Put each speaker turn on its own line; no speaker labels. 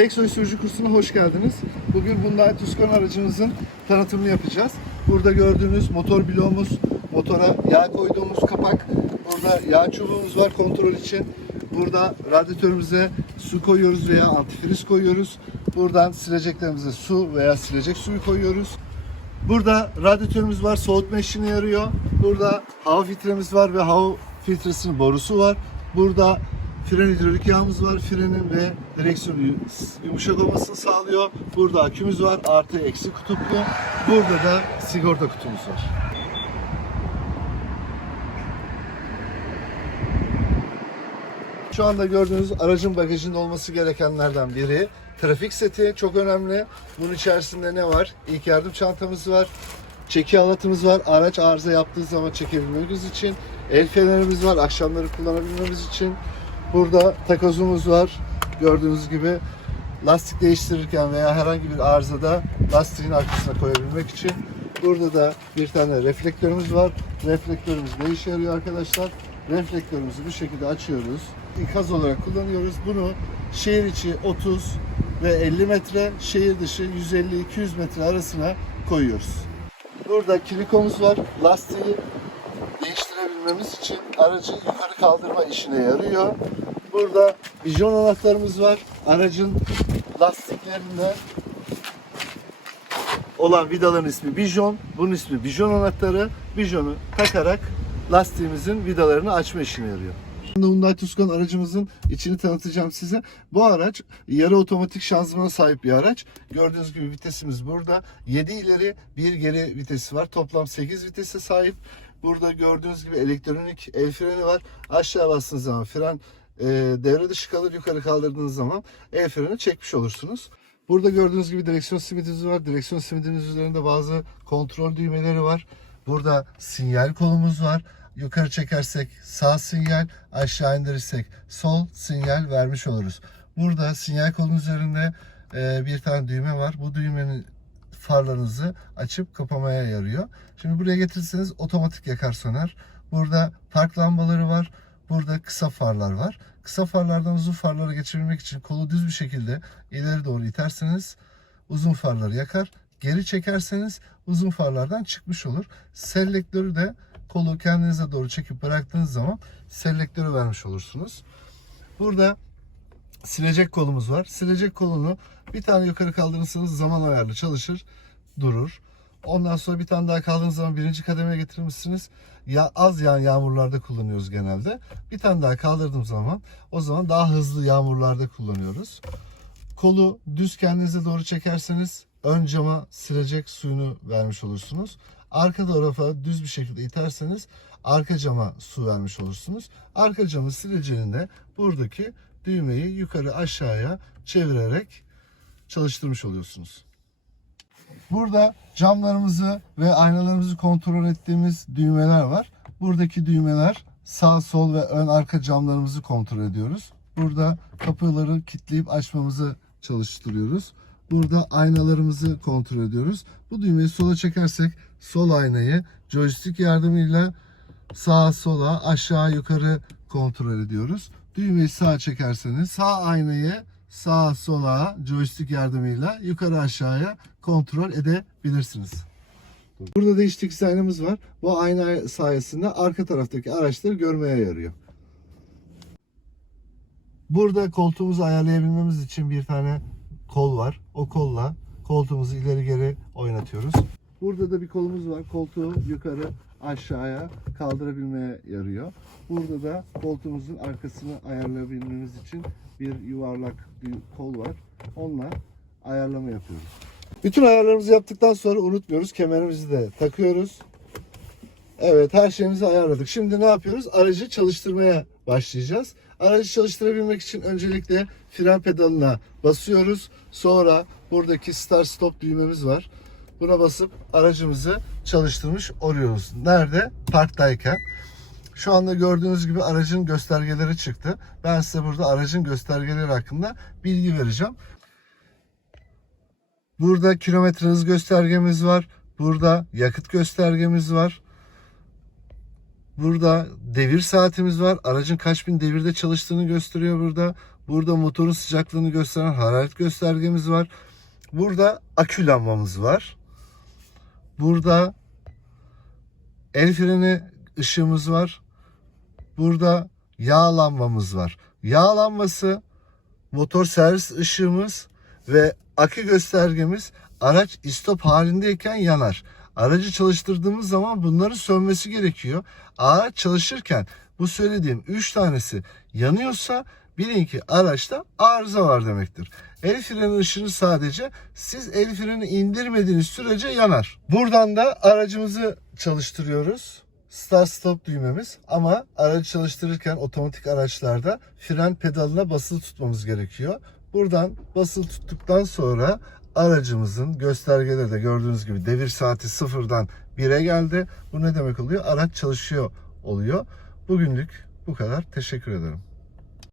Teksoy sürücü kursuna hoş geldiniz. Bugün Hyundai Tucson aracımızın tanıtımını yapacağız. Burada gördüğünüz motor bloğumuz, motora yağ koyduğumuz kapak, burada yağ çubuğumuz var kontrol için. Burada radyatörümüze su koyuyoruz veya antifriz koyuyoruz. Buradan sileceklerimize su veya silecek suyu koyuyoruz. Burada radyatörümüz var, soğutma işine yarıyor. Burada hava filtremiz var ve hava filtresinin borusu var. Burada fren hidrolik yağımız var. Frenin ve direksiyonu yumuşak olmasını sağlıyor. Burada akümüz var, artı eksi kutuplu. Burada da sigorta kutumuz var. Şu anda gördüğünüz aracın bagajında olması gerekenlerden biri trafik seti çok önemli. Bunun içerisinde ne var? İlk yardım çantamız var. Çeki halatımız var. Araç arıza yaptığı zaman çekebilmemiz için. El fenerimiz var. Akşamları kullanabilmemiz için. Burada takozumuz var. Gördüğünüz gibi lastik değiştirirken veya herhangi bir arızada lastiğin arkasına koyabilmek için. Burada da bir tane reflektörümüz var. Reflektörümüz ne işe yarıyor arkadaşlar? Reflektörümüzü bu şekilde açıyoruz. İkaz olarak kullanıyoruz. Bunu şehir içi 30 ve 50 metre, şehir dışı 150-200 metre arasına koyuyoruz. Burada kilikomuz var. Lastiği değiştirebilmemiz için aracı yukarı kaldırma işine yarıyor. Burada bijon anahtarımız var. Aracın lastiklerinde olan vidaların ismi bijon. Bunun ismi bijon anahtarı. Bijonu takarak lastiğimizin vidalarını açma işine yarıyor. Hyundai Tucson aracımızın içini tanıtacağım size. Bu araç yarı otomatik şanzımana sahip bir araç. Gördüğünüz gibi vitesimiz burada. 7 ileri 1 geri vitesi var. Toplam 8 vitese sahip. Burada gördüğünüz gibi elektronik el freni var. Aşağı bastığınız zaman fren e, devre dışı kalır. Yukarı kaldırdığınız zaman el freni çekmiş olursunuz. Burada gördüğünüz gibi direksiyon simidimiz var. Direksiyon simidimiz üzerinde bazı kontrol düğmeleri var. Burada sinyal kolumuz var. Yukarı çekersek sağ sinyal, aşağı indirirsek sol sinyal vermiş oluruz. Burada sinyal kolun üzerinde e, bir tane düğme var. Bu düğmenin farlarınızı açıp kapamaya yarıyor. Şimdi buraya getirirseniz otomatik yakar söner. Burada park lambaları var. Burada kısa farlar var. Kısa farlardan uzun farlara geçebilmek için kolu düz bir şekilde ileri doğru iterseniz uzun farları yakar. Geri çekerseniz uzun farlardan çıkmış olur. Selektörü de kolu kendinize doğru çekip bıraktığınız zaman selektörü vermiş olursunuz. Burada silecek kolumuz var. Silecek kolunu bir tane yukarı kaldırırsanız zaman ayarlı çalışır, durur. Ondan sonra bir tane daha kaldığınız zaman birinci kademeye getirmişsiniz. Ya az yağan yağmurlarda kullanıyoruz genelde. Bir tane daha kaldırdığım zaman o zaman daha hızlı yağmurlarda kullanıyoruz. Kolu düz kendinize doğru çekerseniz ön cama silecek suyunu vermiş olursunuz. Arka tarafa düz bir şekilde iterseniz arka cama su vermiş olursunuz. Arka camı sileceğinde buradaki düğmeyi yukarı aşağıya çevirerek çalıştırmış oluyorsunuz. Burada camlarımızı ve aynalarımızı kontrol ettiğimiz düğmeler var. Buradaki düğmeler sağ, sol ve ön arka camlarımızı kontrol ediyoruz. Burada kapıları kilitleyip açmamızı çalıştırıyoruz. Burada aynalarımızı kontrol ediyoruz. Bu düğmeyi sola çekersek sol aynayı joystick yardımıyla sağa sola aşağı yukarı kontrol ediyoruz. Düğmeyi sağa çekerseniz sağ aynayı sağa sola joystick yardımıyla yukarı aşağıya kontrol edebilirsiniz. Burada da aynamız var. Bu ayna sayesinde arka taraftaki araçları görmeye yarıyor. Burada koltuğumuzu ayarlayabilmemiz için bir tane kol var. O kolla koltuğumuzu ileri geri oynatıyoruz. Burada da bir kolumuz var. Koltuğu yukarı aşağıya kaldırabilmeye yarıyor. Burada da koltuğumuzun arkasını ayarlayabilmemiz için bir yuvarlak bir kol var. Onunla ayarlama yapıyoruz. Bütün ayarlarımızı yaptıktan sonra unutmuyoruz. Kemerimizi de takıyoruz. Evet her şeyimizi ayarladık. Şimdi ne yapıyoruz? Aracı çalıştırmaya başlayacağız. Aracı çalıştırabilmek için öncelikle fren pedalına basıyoruz. Sonra buradaki start stop düğmemiz var. Buna basıp aracımızı çalıştırmış oluyoruz. Nerede? Parktayken. Şu anda gördüğünüz gibi aracın göstergeleri çıktı. Ben size burada aracın göstergeleri hakkında bilgi vereceğim. Burada kilometre hız göstergemiz var. Burada yakıt göstergemiz var. Burada devir saatimiz var. Aracın kaç bin devirde çalıştığını gösteriyor burada. Burada motorun sıcaklığını gösteren hararet göstergemiz var. Burada akü lambamız var. Burada el freni ışığımız var. Burada yağ lambamız var. Yağ lambası, motor servis ışığımız ve akü göstergemiz araç istop halindeyken yanar. Aracı çalıştırdığımız zaman bunların sönmesi gerekiyor. Araç çalışırken bu söylediğim 3 tanesi yanıyorsa bilin ki araçta arıza var demektir. El freni ışını sadece siz el freni indirmediğiniz sürece yanar. Buradan da aracımızı çalıştırıyoruz. Start stop düğmemiz ama aracı çalıştırırken otomatik araçlarda fren pedalına basılı tutmamız gerekiyor. Buradan basılı tuttuktan sonra aracımızın göstergeleri de gördüğünüz gibi devir saati sıfırdan 1'e geldi. Bu ne demek oluyor? Araç çalışıyor oluyor. Bugünlük bu kadar. Teşekkür ederim.